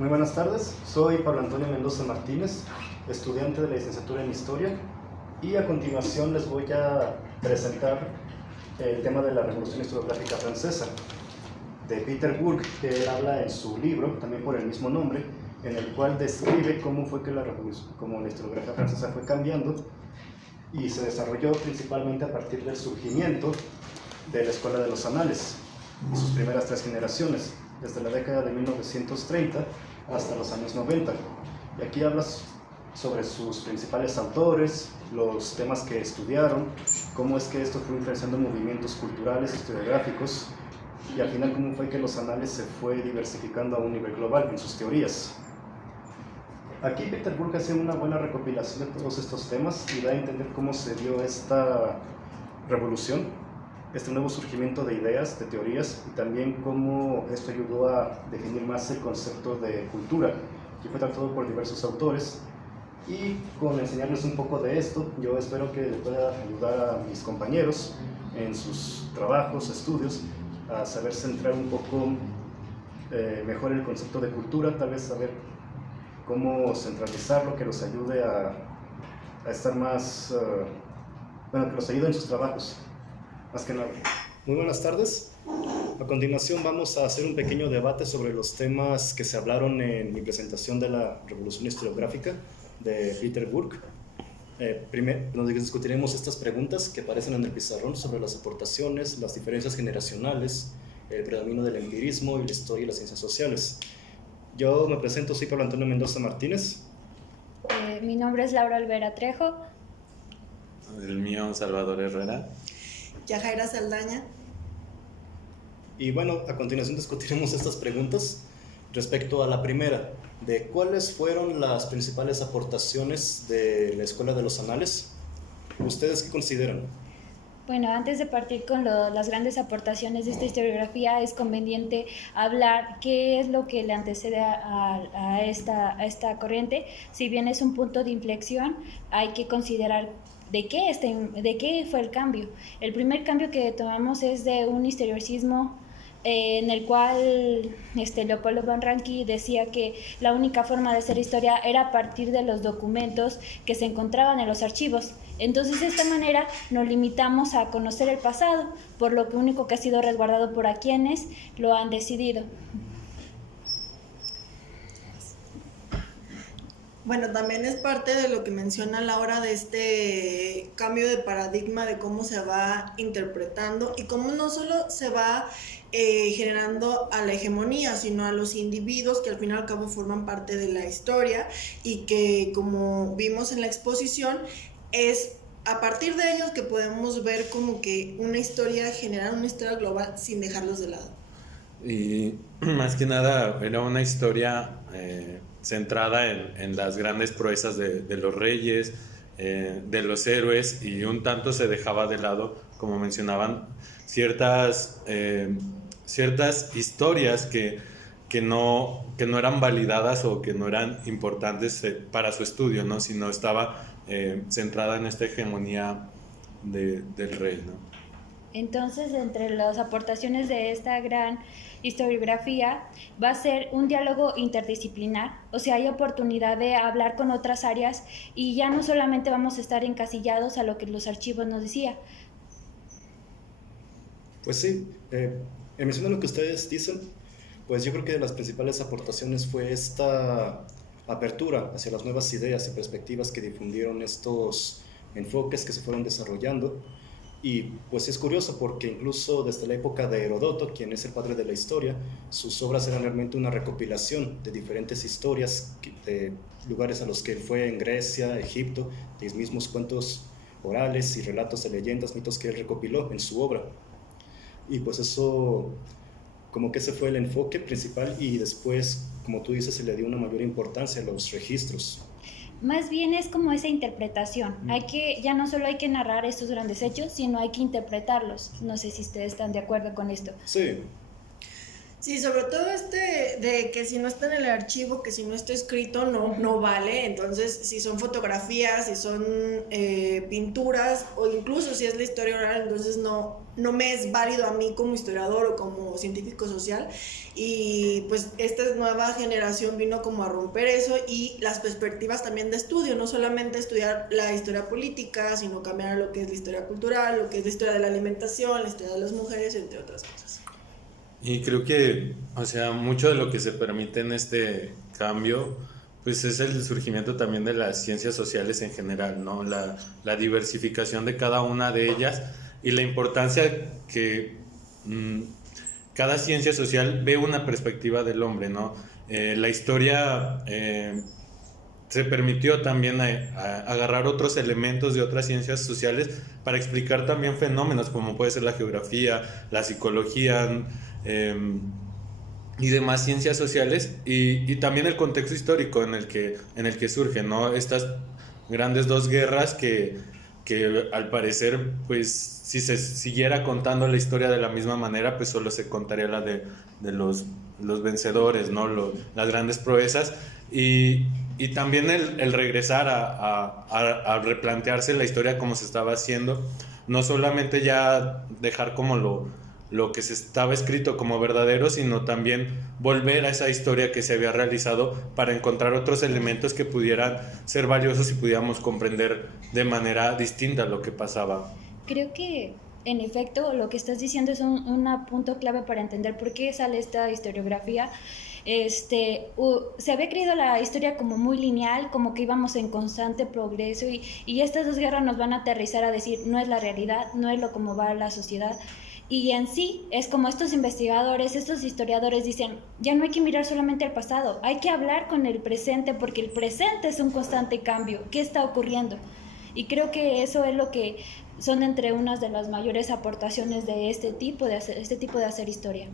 Muy buenas tardes, soy Pablo Antonio Mendoza Martínez, estudiante de la licenciatura en Historia, y a continuación les voy a presentar el tema de la Revolución Historiográfica Francesa de Peter Burke, que él habla en su libro, también por el mismo nombre, en el cual describe cómo fue que la historiografía francesa fue cambiando y se desarrolló principalmente a partir del surgimiento de la Escuela de los Anales y sus primeras 3 generaciones, desde la década de 1930 hasta los años 90. Y aquí hablas sobre sus principales autores, los temas que estudiaron, cómo es que esto fue influenciando movimientos culturales, historiográficos, y al final cómo fue que los anales se fue diversificando a un nivel global en sus teorías. Aquí Peter Burke hace una buena recopilación de todos estos temas y da a entender cómo se dio esta revolución, este nuevo surgimiento de ideas, de teorías, y también cómo esto ayudó a definir más el concepto de cultura, que fue tratado por diversos autores. Y con enseñarles un poco de esto, yo espero que le pueda ayudar a mis compañeros en sus trabajos, estudios, a saber centrar un poco mejor el concepto de cultura, tal vez saber cómo centralizarlo, que los ayude a estar más, que los ayude en sus trabajos, más que nada. Muy buenas tardes. A continuación vamos a hacer un pequeño debate sobre los temas que se hablaron en mi presentación de la Revolución Historiográfica de Peter Burke. Primero nos discutiremos estas preguntas que aparecen en el pizarrón sobre las aportaciones, las diferencias generacionales, el predominio del empirismo y la historia y las ciencias sociales. Yo me presento, soy Pablo Antonio Mendoza Martínez. Mi nombre es Laura Olvera Trejo. El mío, Salvador Herrera. Yajaira Saldaña. Y bueno, a continuación discutiremos estas preguntas respecto a la primera, de cuáles fueron las principales aportaciones de la Escuela de los Anales. ¿Ustedes qué consideran? Bueno, antes de partir con las grandes aportaciones de esta historiografía, es conveniente hablar qué es lo que le antecede a esta corriente. Si bien es un punto de inflexión, hay que considerar de qué fue el cambio. El primer cambio que tomamos es de un historicismo en el cual Leopoldo von Ranke decía que la única forma de hacer historia era a partir de los documentos que se encontraban en los archivos. Entonces, de esta manera nos limitamos a conocer el pasado, por lo que único que ha sido resguardado por a quienes lo han decidido. Bueno, también es parte de lo que menciona Laura de este cambio de paradigma de cómo se va interpretando y cómo no solo se va generando a la hegemonía, sino a los individuos que al fin y al cabo forman parte de la historia y que, como vimos en la exposición, es a partir de ellos que podemos ver como que una historia, generar una historia global sin dejarlos de lado. Y más que nada era una historia centrada en las grandes proezas de los reyes, de los héroes, y un tanto se dejaba de lado, como mencionaban, ciertas historias que no eran validadas o que no eran importantes para su estudio, ¿no? Sino estaba centrada en esta hegemonía del rey, ¿no? Entonces, entre las aportaciones de esta gran historiografía va a ser un diálogo interdisciplinar, o sea, hay oportunidad de hablar con otras áreas y ya no solamente vamos a estar encasillados a lo que los archivos nos decía. Pues sí, en mención a lo que ustedes dicen, pues yo creo que de las principales aportaciones fue esta apertura hacia las nuevas ideas y perspectivas que difundieron estos enfoques que se fueron desarrollando. Y pues es curioso porque incluso desde la época de Heródoto, quien es el padre de la historia, sus obras eran realmente una recopilación de diferentes historias de lugares a los que él fue en Grecia, Egipto, de mismos cuentos orales y relatos de leyendas, mitos que él recopiló en su obra. Y pues eso, como que ese fue el enfoque principal, y después, como tú dices, se le dio una mayor importancia a los registros. Más bien es como esa interpretación. Ya no solo hay que narrar estos grandes hechos, sino hay que interpretarlos. No sé si ustedes están de acuerdo con esto. Sí. Sí, sobre todo de que si no está en el archivo, que si no está escrito, no vale. Entonces, si son fotografías, si son pinturas, o incluso si es la historia oral, entonces no me es válido a mí como historiador o como científico social. Y pues esta nueva generación vino como a romper eso y las perspectivas también de estudio, no solamente estudiar la historia política, sino cambiar lo que es la historia cultural, lo que es la historia de la alimentación, la historia de las mujeres, entre otras cosas. Y creo que, o sea, mucho de lo que se permite en este cambio, pues es el surgimiento también de las ciencias sociales en general, ¿no? La diversificación de cada una de ellas y la importancia que cada ciencia social ve una perspectiva del hombre, ¿no? La historia se permitió también agarrar otros elementos de otras ciencias sociales para explicar también fenómenos como puede ser la geografía, la psicología, y demás ciencias sociales y también el contexto histórico en el que surgen, ¿no? Estas grandes dos guerras que al parecer, pues si se siguiera contando la historia de la misma manera, pues solo se contaría la de los vencedores, ¿no? Las grandes proezas y también el regresar a replantearse la historia como se estaba haciendo, no solamente ya dejar como lo que se estaba escrito como verdadero, sino también volver a esa historia que se había realizado para encontrar otros elementos que pudieran ser valiosos y pudiéramos comprender de manera distinta lo que pasaba. Creo que en efecto lo que estás diciendo es un punto clave para entender por qué sale esta historiografía. Se había creído la historia como muy lineal, como que íbamos en constante progreso y estas dos guerras nos van a aterrizar a decir no es la realidad, no es lo como va la sociedad. Y en sí es como estos investigadores, estos historiadores dicen, ya no hay que mirar solamente al pasado, hay que hablar con el presente porque el presente es un constante cambio. ¿Qué está ocurriendo? Y creo que eso es lo que son entre unas de las mayores aportaciones de este tipo de hacer historia.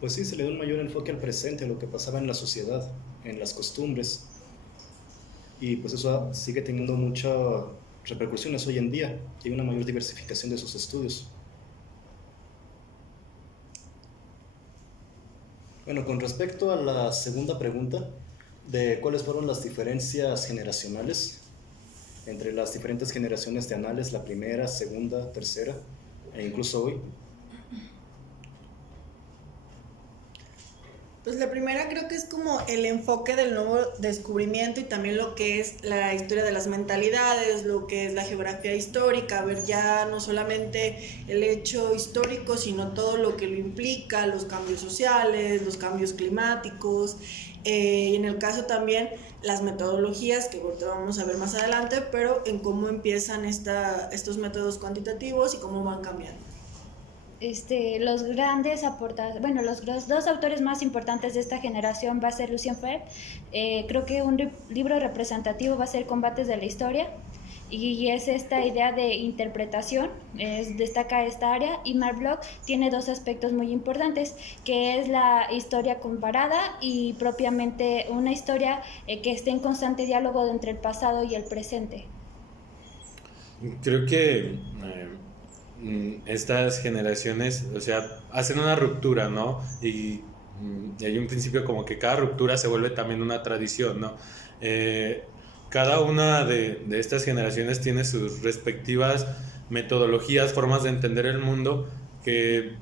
Pues sí, se le da un mayor enfoque al presente, a lo que pasaba en la sociedad, en las costumbres. Y pues eso sigue teniendo muchas repercusiones hoy en día. Hay una mayor diversificación de sus estudios. Bueno, con respecto a la segunda pregunta, de cuáles fueron las diferencias generacionales entre las diferentes generaciones de anales, la primera, segunda, tercera e incluso hoy. Pues la primera creo que es como el enfoque del nuevo descubrimiento y también lo que es la historia de las mentalidades, lo que es la geografía histórica, ver ya no solamente el hecho histórico, sino todo lo que lo implica, los cambios sociales, los cambios climáticos, y en el caso también las metodologías, que ahorita vamos a ver más adelante, pero en cómo empiezan estos métodos cuantitativos y cómo van cambiando. Los grandes bueno, los dos autores más importantes de esta generación va a ser Lucien Freire. Creo que un libro representativo va a ser Combates de la Historia, y es esta idea de interpretación, destaca esta área, y Marc Bloch tiene dos aspectos muy importantes, que es la historia comparada y propiamente una historia que esté en constante diálogo entre el pasado y el presente. Creo que estas generaciones, o sea, hacen una ruptura, ¿no? Y hay un principio como que cada ruptura se vuelve también una tradición, ¿no? Cada una de estas generaciones tiene sus respectivas metodologías, formas de entender el mundo que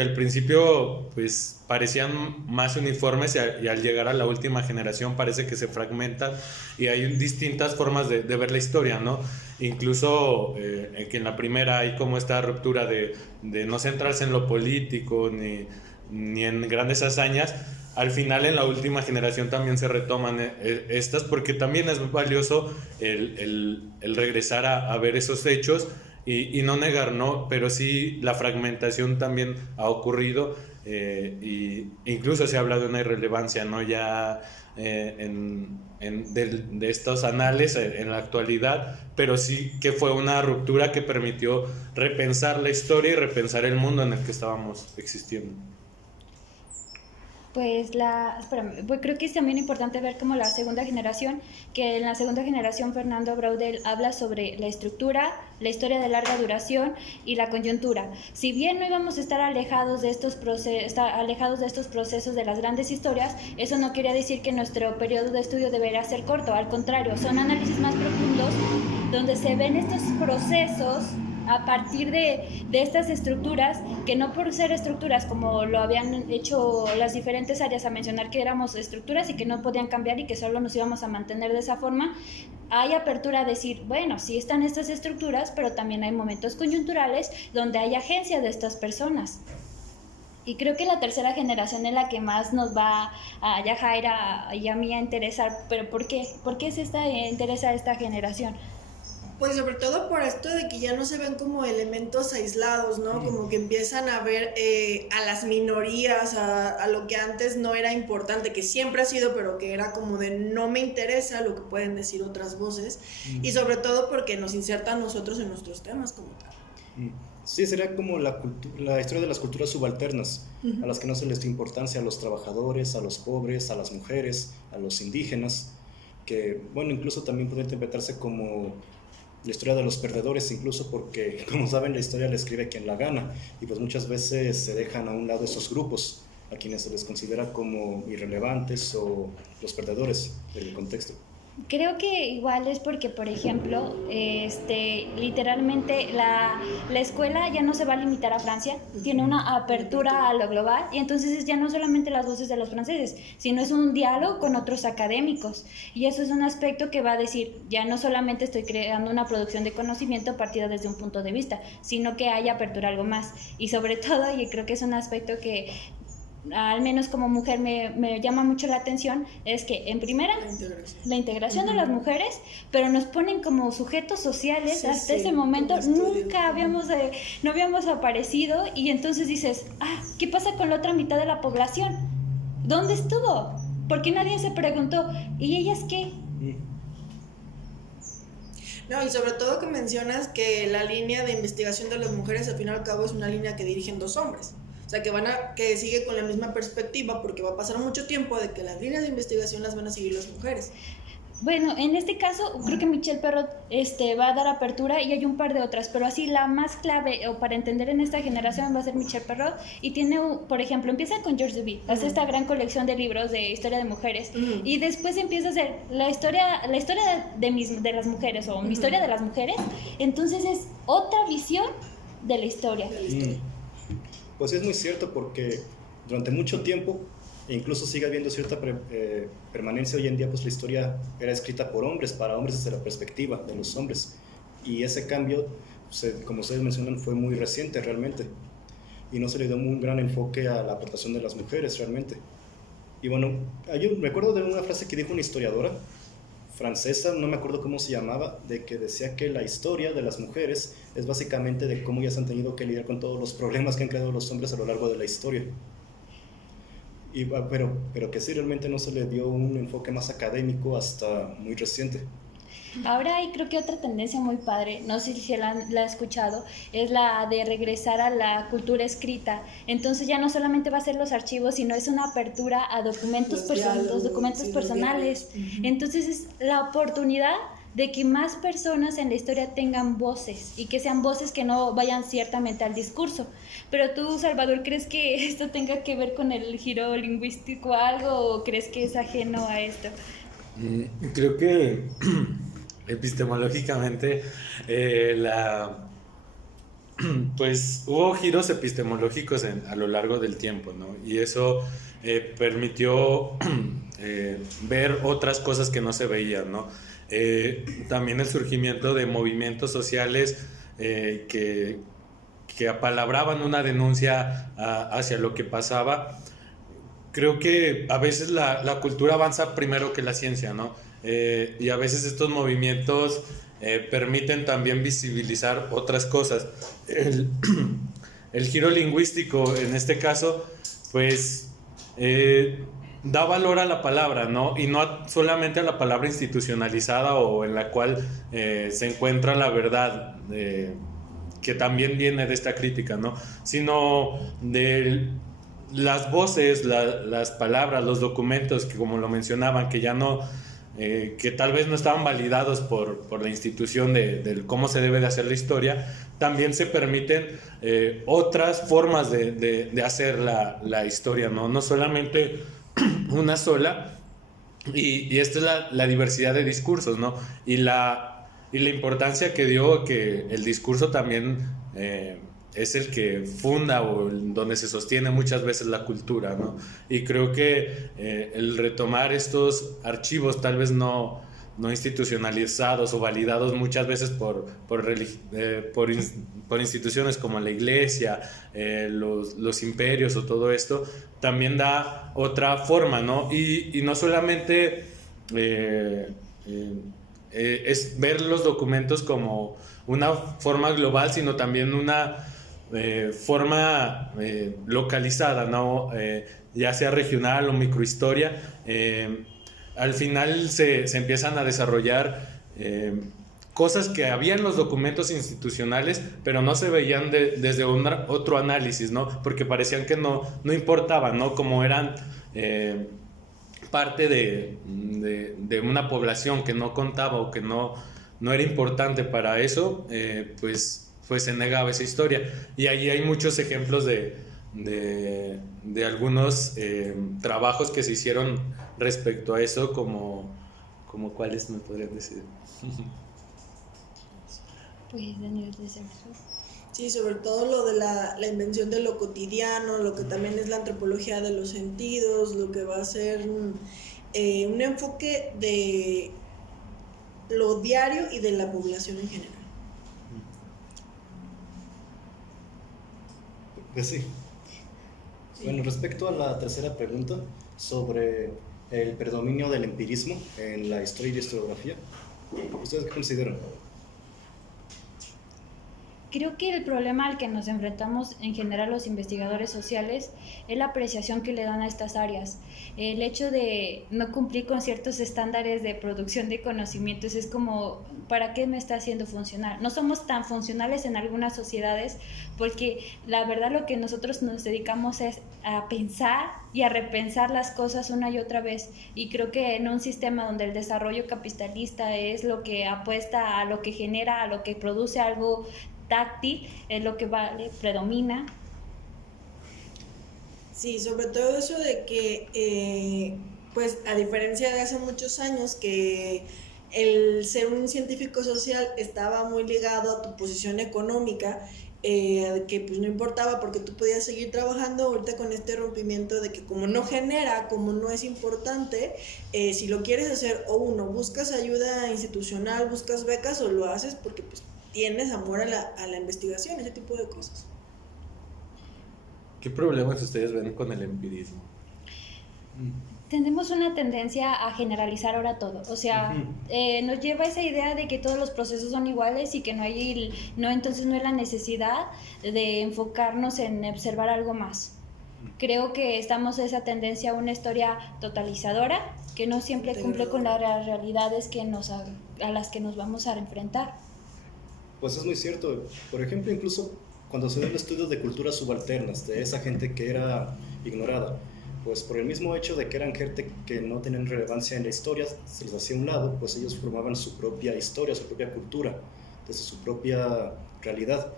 al principio pues parecían más uniformes y al llegar a la última generación parece que se fragmentan y hay distintas formas de ver la historia, ¿no? Incluso que en la primera hay como esta ruptura de no centrarse en lo político ni en grandes hazañas. Al final en la última generación también se retoman estas porque también es el regresar a ver esos hechos y no negar, ¿no? Pero sí la fragmentación también ha ocurrido y incluso se habla de una irrelevancia, ¿no? Ya de estos anales en la actualidad, pero sí que fue una ruptura que permitió repensar la historia y repensar el mundo en el que estábamos existiendo. Pues creo que es también importante ver como la segunda generación, que en la segunda generación Fernando Braudel habla sobre la estructura, la historia de larga duración y la coyuntura. Si bien no íbamos a estar alejados de estos procesos de las grandes historias, eso no quiere decir que nuestro periodo de estudio deberá ser corto, al contrario, son análisis más profundos donde se ven estos procesos a partir de estas estructuras, que no por ser estructuras como lo habían hecho las diferentes áreas a mencionar que éramos estructuras y que no podían cambiar y que solo nos íbamos a mantener de esa forma, hay apertura a decir, bueno, sí están estas estructuras, pero también hay momentos coyunturales donde hay agencia de estas personas. Y creo que la tercera generación es la que más nos va a Yajaira y a mí a interesar. ¿Pero por qué? ¿Por qué interesa esta generación? Pues sobre todo por esto de que ya no se ven como elementos aislados, ¿no? Como que empiezan a ver a las minorías, a lo que antes no era importante, que siempre ha sido, pero que era como de no me interesa lo que pueden decir otras voces, y sobre todo porque nos insertan nosotros en nuestros temas como tal. Sí, sería como la historia de las culturas subalternas, a las que no se les da importancia, a los trabajadores, a los pobres, a las mujeres, a los indígenas, que, bueno, incluso también puede interpretarse como la historia de los perdedores, incluso porque, como saben, la historia la escribe quien la gana, y pues muchas veces se dejan a un lado esos grupos, a quienes se les considera como irrelevantes o los perdedores del contexto. Creo que igual es porque, por ejemplo, literalmente la escuela ya no se va a limitar a Francia, tiene una apertura a lo global, y entonces ya no solamente las voces de los franceses, sino es un diálogo con otros académicos, y eso es un aspecto que va a decir, ya no solamente estoy creando una producción de conocimiento partida desde un punto de vista, sino que hay apertura a algo más, y sobre todo, y creo que es un aspecto que al menos como mujer me llama mucho la atención, es que en primera la integración de las mujeres, pero nos ponen como sujetos sociales, hasta ese momento nunca no habíamos aparecido, y entonces dices, ¿qué pasa con la otra mitad de la población? ¿Dónde estuvo? ¿Por qué nadie se preguntó? ¿Y ellas qué? No, y sobre todo que mencionas que la línea de investigación de las mujeres al fin y al cabo es una línea que dirigen dos hombres. O sea, que sigue con la misma perspectiva, porque va a pasar mucho tiempo de que las líneas de investigación las van a seguir las mujeres. Bueno, en este caso creo que Michelle Perrot va a dar apertura, y hay un par de otras, pero así la más clave o para entender en esta generación va a ser Michelle Perrot, y tiene, por ejemplo, empieza con George Duby, hace esta gran colección de libros de historia de mujeres, y después empieza a hacer la historia de las mujeres, o mi historia de las mujeres, entonces es otra visión de la historia. Pues es muy cierto, porque durante mucho tiempo, e incluso sigue habiendo cierta permanencia hoy en día, pues la historia era escrita por hombres, para hombres, desde la perspectiva de los hombres, y ese cambio, como ustedes mencionan, fue muy reciente realmente, y no se le dio un gran enfoque a la aportación de las mujeres realmente. Y bueno, me acuerdo de una frase que dijo una historiadora francesa, no me acuerdo cómo se llamaba, de que decía que la historia de las mujeres es básicamente de cómo ellas han tenido que lidiar con todos los problemas que han creado los hombres a lo largo de la historia. Pero que sí, realmente no se le dio un enfoque más académico hasta muy reciente. Ahora hay, creo que otra tendencia muy padre, no sé si la ha escuchado, es la de regresar a la cultura escrita. Entonces ya no solamente va a ser los archivos, sino es una apertura a documentos personales. Entonces es la oportunidad de que más personas en la historia tengan voces, y que sean voces que no vayan ciertamente al discurso. Pero tú, Salvador, ¿crees que esto tenga que ver con el giro lingüístico o algo, o crees que es ajeno a esto? Creo que epistemológicamente pues hubo giros epistemológicos a lo largo del tiempo, ¿no? Y eso permitió ver otras cosas que no se veían, ¿no? También el surgimiento de movimientos sociales que apalabraban una denuncia hacia lo que pasaba. Creo que a veces la cultura avanza primero que la ciencia, ¿no? Y a veces estos movimientos permiten también visibilizar otras cosas. El giro lingüístico, en este caso, pues da valor a la palabra, ¿no? Y no solamente a la palabra institucionalizada o en la cual se encuentra la verdad, que también viene de esta crítica, ¿no? Sino de las voces, las palabras, los documentos que, como lo mencionaban, que ya no, que tal vez no estaban validados por la institución de cómo se debe de hacer la historia, también se permiten otras formas de hacer la historia, no solamente una sola. Y esta es la diversidad de discursos, ¿no? Y la importancia que dio que el discurso también es el que funda o donde se sostiene muchas veces la cultura, ¿no? Y creo que el retomar estos archivos tal vez no institucionalizados o validados muchas veces por instituciones como la iglesia, los imperios o todo esto, también da otra forma, ¿no? Y no solamente es ver los documentos como una forma global, sino también una forma localizada, ¿no? Ya sea regional o microhistoria. Al final se empiezan a desarrollar cosas que había en los documentos institucionales, pero no se veían desde otro análisis, ¿no? Porque parecían que no importaban, ¿no? Como eran parte de una población que no contaba o que no era importante para eso, pues se negaba esa historia. Y ahí hay muchos ejemplos de algunos trabajos que se hicieron respecto a eso, como ¿cuáles me podrían decir? Pues Daniel, sí, sobre todo lo de la invención de lo cotidiano, lo que también es la antropología de los sentidos, lo que va a ser un enfoque de lo diario y de la población en general. Pues sí. Bueno, respecto a la tercera pregunta sobre el predominio del empirismo en la historia y la historiografía, ¿ustedes qué consideran? Creo que el problema al que nos enfrentamos en general los investigadores sociales es la apreciación que le dan a estas áreas. El hecho de no cumplir con ciertos estándares de producción de conocimientos es como, ¿para qué me está haciendo funcional? No somos tan funcionales en algunas sociedades porque la verdad lo que nosotros nos dedicamos es a pensar y a repensar las cosas una y otra vez. Y creo que en un sistema donde el desarrollo capitalista es lo que apuesta a lo que genera, a lo que produce algo táctil, es lo que vale, predomina. Sí, sobre todo eso de que, pues a diferencia de hace muchos años que el ser un científico social estaba muy ligado a tu posición económica, que pues no importaba porque tú podías seguir trabajando, ahorita con este rompimiento de que como no genera, como no es importante, si lo quieres hacer o buscas ayuda institucional, buscas becas o lo haces porque pues tienes amor a la investigación, ese tipo de cosas. ¿Qué problemas ustedes ven con el empirismo? Tenemos una tendencia a generalizar ahora todo, o sea, nos lleva esa idea de que todos los procesos son iguales y que entonces no hay la necesidad de enfocarnos en observar algo más. Creo que estamos en esa tendencia a una historia totalizadora que no siempre cumple con las realidades a las que nos vamos a enfrentar. Pues es muy cierto. Por ejemplo, incluso cuando se ven estudios de culturas subalternas, de esa gente que era ignorada, pues por el mismo hecho de que eran gente que no tenían relevancia en la historia, se les hacía a un lado, pues ellos formaban su propia historia, su propia cultura, desde su propia realidad.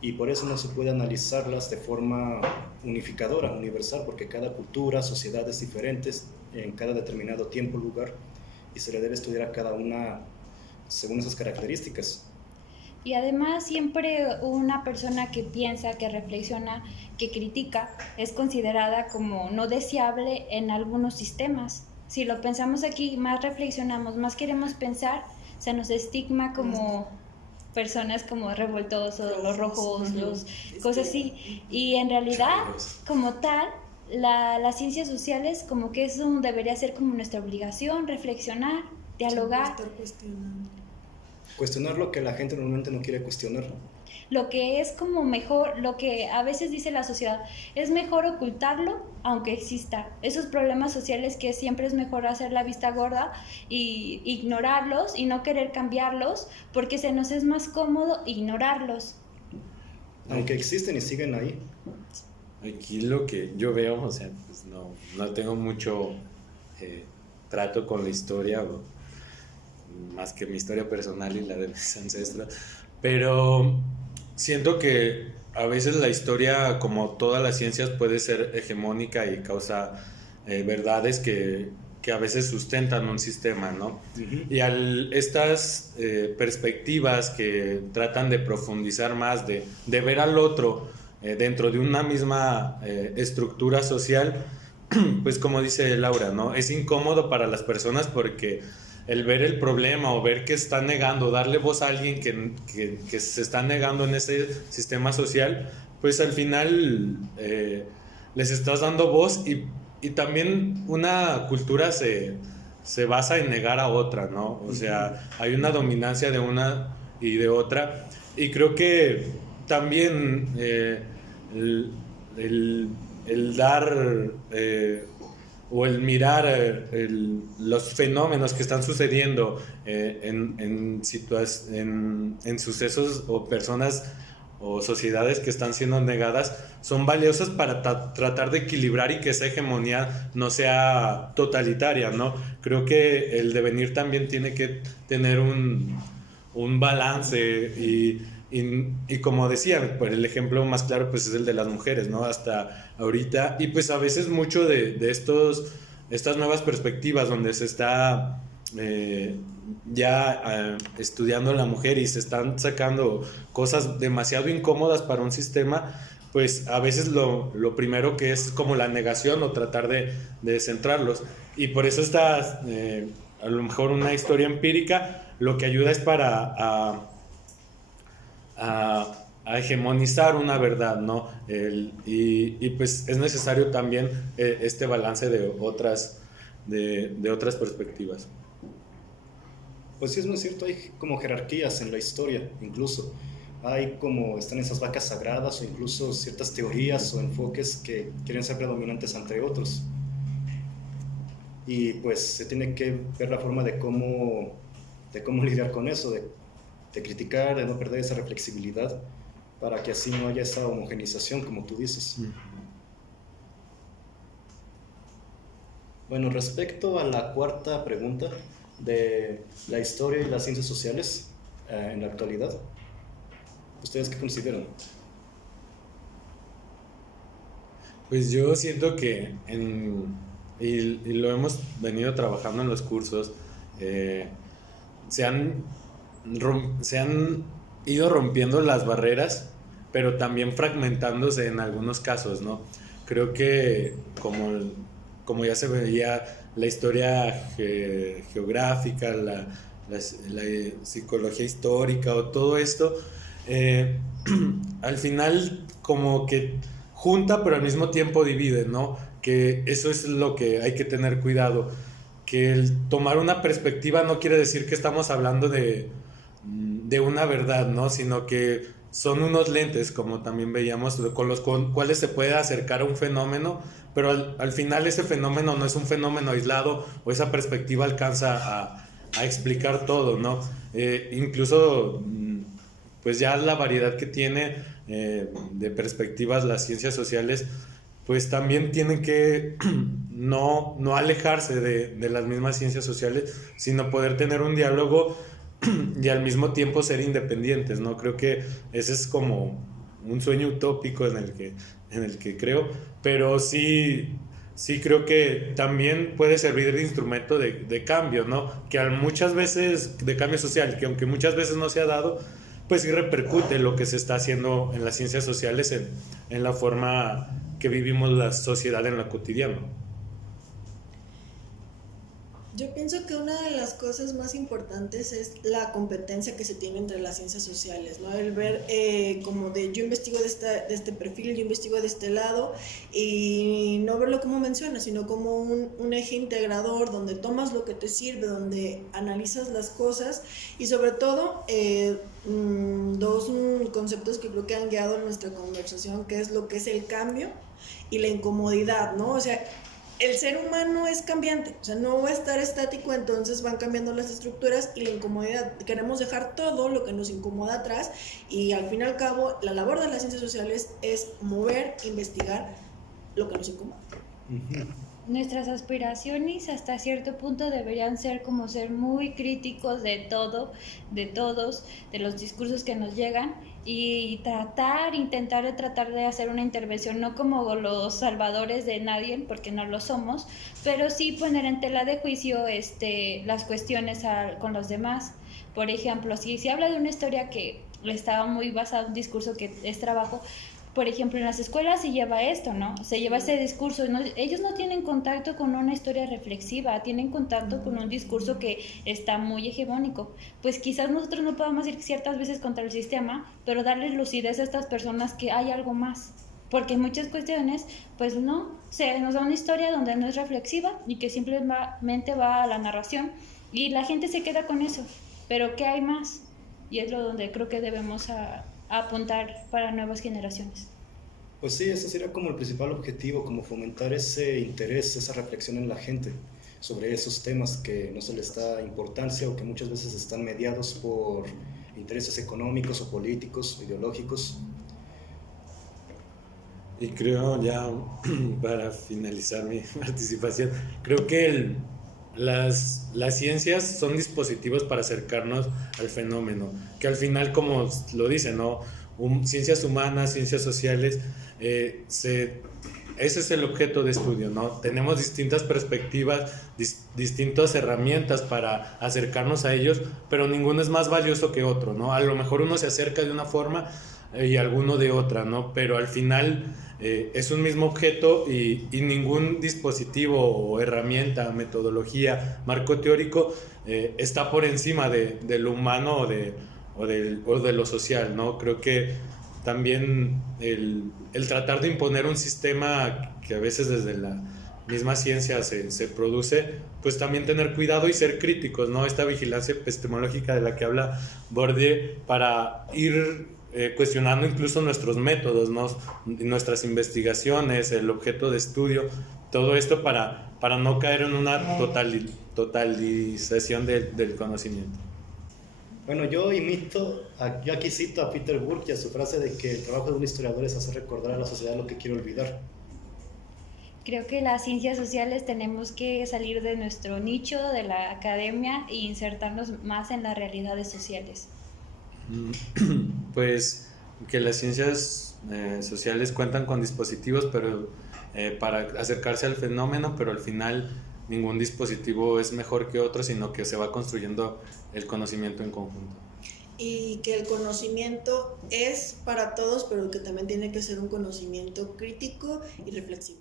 Y por eso no se puede analizarlas de forma unificadora, universal, porque cada cultura, sociedad es diferente en cada determinado tiempo, lugar, y se le debe estudiar a cada una según esas características. Y además siempre una persona que piensa, que reflexiona, que critica, es considerada como no deseable en algunos sistemas. Si lo pensamos aquí, más reflexionamos, más queremos pensar, se nos estigma como personas como revoltosos, los rojos, cosas así. Y en realidad, como tal, las ciencias sociales como que eso debería ser como nuestra obligación, reflexionar, dialogar. Cuestionar lo que la gente normalmente no quiere cuestionar. Lo que es como mejor, lo que a veces dice la sociedad, es mejor ocultarlo aunque exista. Esos problemas sociales que siempre es mejor hacer la vista gorda y ignorarlos y no querer cambiarlos porque se nos es más cómodo ignorarlos. Aunque existen y siguen ahí. Aquí lo que yo veo, o sea, pues no tengo mucho trato con la historia, más que mi historia personal y la de mis ancestros, pero siento que a veces la historia, como todas las ciencias, puede ser hegemónica y causa verdades que a veces sustentan un sistema, ¿no? Ujú. Y estas perspectivas que tratan de profundizar más, de ver al otro dentro de una misma estructura social, pues como dice Laura, ¿no? Es incómodo para las personas porque el ver el problema o ver que está negando, darle voz a alguien que se está negando en ese sistema social, pues al final les estás dando voz y también una cultura se basa en negar a otra, ¿no? O sea, hay una dominancia de una y de otra y creo que también el, el dar o el mirar los fenómenos que están sucediendo en sucesos o personas o sociedades que están siendo negadas son valiosas para tratar de equilibrar y que esa hegemonía no sea totalitaria, ¿no? Creo que el devenir también tiene que tener un balance y como decía, pues el ejemplo más claro pues es el de las mujeres, ¿no? Hasta ahorita, y pues a veces mucho de estas nuevas perspectivas donde se está estudiando la mujer y se están sacando cosas demasiado incómodas para un sistema, pues a veces lo primero que es como la negación o tratar de centrarlos. Y por eso está a lo mejor una historia empírica, lo que ayuda es para a hegemonizar una verdad, ¿no? Y pues es necesario también este balance de otras perspectivas. Pues sí, es muy cierto, hay como jerarquías en la historia, incluso. Hay como, están esas vacas sagradas o incluso ciertas teorías o enfoques que quieren ser predominantes ante otros. Y pues se tiene que ver la forma de cómo lidiar con eso, de criticar, de no perder esa reflexibilidad, para que así no haya esa homogenización, como tú dices. Bueno, respecto a la cuarta pregunta de la historia y las ciencias sociales en la actualidad, ¿ustedes qué consideran? Pues yo siento que, y lo hemos venido trabajando en los cursos, se han ido rompiendo las barreras, pero también fragmentándose en algunos casos, ¿no? Creo que como ya se veía la historia geográfica, la psicología histórica o todo esto, al final como que junta pero al mismo tiempo divide, ¿no? Que eso es lo que hay que tener cuidado, que el tomar una perspectiva no quiere decir que estamos hablando de una verdad, ¿no? Sino que son unos lentes, como también veíamos, con los cuales se puede acercar a un fenómeno, pero al final ese fenómeno no es un fenómeno aislado o esa perspectiva alcanza a explicar todo, ¿no? Incluso pues ya la variedad que tiene de perspectivas las ciencias sociales, pues también tienen que no alejarse de las mismas ciencias sociales, sino poder tener un diálogo y al mismo tiempo ser independientes, ¿no? Creo que ese es como un sueño utópico en el que creo, pero sí creo que también puede servir de instrumento de cambio, ¿no? Que muchas veces, de cambio social, que aunque muchas veces no se ha dado, pues sí repercute lo que se está haciendo en las ciencias sociales, en la forma que vivimos la sociedad en lo cotidiano. Yo pienso que una de las cosas más importantes es la competencia que se tiene entre las ciencias sociales, ¿no? El ver como de yo investigo de este perfil, yo investigo de este lado, y no verlo como mencionas, sino como un eje integrador donde tomas lo que te sirve, donde analizas las cosas y sobre todo dos conceptos que creo que han guiado nuestra conversación, que es lo que es el cambio y la incomodidad, ¿no? O sea, el ser humano es cambiante, o sea, no va a estar estático, entonces van cambiando las estructuras y la incomodidad. Queremos dejar todo lo que nos incomoda atrás y al fin y al cabo la labor de las ciencias sociales es mover, investigar lo que nos incomoda. Nuestras aspiraciones hasta cierto punto deberían ser como ser muy críticos de todo, de todos, de los discursos que nos llegan y intentar de hacer una intervención, no como los salvadores de nadie, porque no lo somos, pero sí poner en tela de juicio las cuestiones con los demás. Por ejemplo, si se habla de una historia que estaba muy basada en un discurso que es trabajo, por ejemplo, en las escuelas se lleva esto, ¿no? Se lleva ese discurso. ¿No? Ellos no tienen contacto con una historia reflexiva, tienen contacto con un discurso que está muy hegemónico. Pues quizás nosotros no podamos ir ciertas veces contra el sistema, pero darles lucidez a estas personas que hay algo más. Porque en muchas cuestiones, pues no, nos da una historia donde no es reflexiva y que simplemente va a la narración y la gente se queda con eso. Pero ¿qué hay más? Y es lo donde creo que debemos apuntar para nuevas generaciones. Pues sí, ese sería como el principal objetivo, como fomentar ese interés, esa reflexión en la gente sobre esos temas que no se les da importancia o que muchas veces están mediados por intereses económicos o políticos, ideológicos. Y creo ya, para finalizar mi participación, creo que las ciencias son dispositivos para acercarnos al fenómeno, que al final, como lo dicen, ¿no? Ciencias humanas, ciencias sociales, ese es el objeto de estudio, ¿no? Tenemos distintas perspectivas, distintas herramientas para acercarnos a ellos, pero ninguno es más valioso que otro, ¿no? A lo mejor uno se acerca de una forma y alguno de otra, ¿no? Pero al final es un mismo objeto y ningún dispositivo o herramienta, metodología, marco teórico está por encima de lo humano o de lo social, ¿no? Creo que también el tratar de imponer un sistema que a veces desde la misma ciencia se produce, pues también tener cuidado y ser críticos, ¿no? Esta vigilancia epistemológica de la que habla Bourdieu para ir cuestionando incluso nuestros métodos, ¿no? Nuestras investigaciones, el objeto de estudio, todo esto para no caer en una totalización del conocimiento. Bueno, yo aquí cito a Peter Burke y a su frase de que el trabajo de un historiador es hacer recordar a la sociedad lo que quiere olvidar. Creo que las ciencias sociales tenemos que salir de nuestro nicho, de la academia, e insertarnos más en las realidades sociales. Pues que las ciencias sociales cuentan con dispositivos para acercarse al fenómeno, pero al final ningún dispositivo es mejor que otro, sino que se va construyendo el conocimiento en conjunto. Y que el conocimiento es para todos, pero que también tiene que ser un conocimiento crítico y reflexivo.